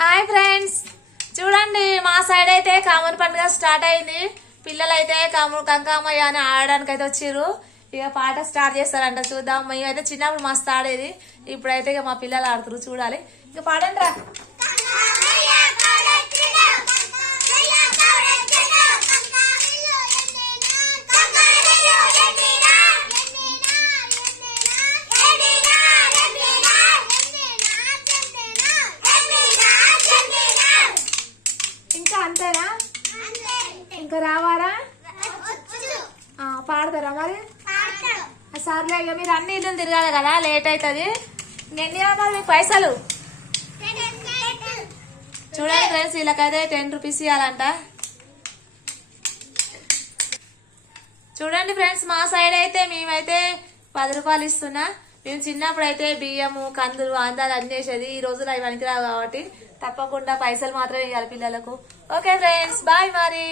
Hi friends, చూడండి మా side అయితే కామన్ పండుగ స్టార్ట్ అయింది. పిల్లలైతే కంకామయ్య అని ఆడడానికి అయితే వచ్చిర్రు. ఇక పాట స్టార్ట్ చేస్తారంట, చూద్దాం. మేమైతే చిన్నప్పుడు మస్తు ఆడేది, ఇప్పుడైతే ఇక మా పిల్లలు ఆడుతున్నారు, చూడాలి. ఇక పాడండి రా. ఇంకా అంతేనా? ఇంకా రావారా? పాడతారా మరి? సర్లే, ఇక మీరు అన్ని ఇల్లు తిరగాలి కదా, లేట్ అవుతుంది. ఇంకెన్ని కావాలి మీకు పైసలు? చూడండి ఫ్రెండ్స్, వీళ్ళకైతే 10 రూపీస్ ఇవ్వాలంట. చూడండి ఫ్రెండ్స్, మా సైడ్ అయితే మేమైతే 10 రూపాయలు ఇస్తున్నా. మేము చిన్నప్పుడు అయితే బియ్యము, కందులు, అందాలు అన్ని వేసేది. ఈ రోజులు అవి పనికిరావు కాబట్టి తప్పకుండా పైసలు మాత్రమే ఇవ్వాలి పిల్లలకు. ఓకే ఫ్రెండ్స్, బాయ్ మరి.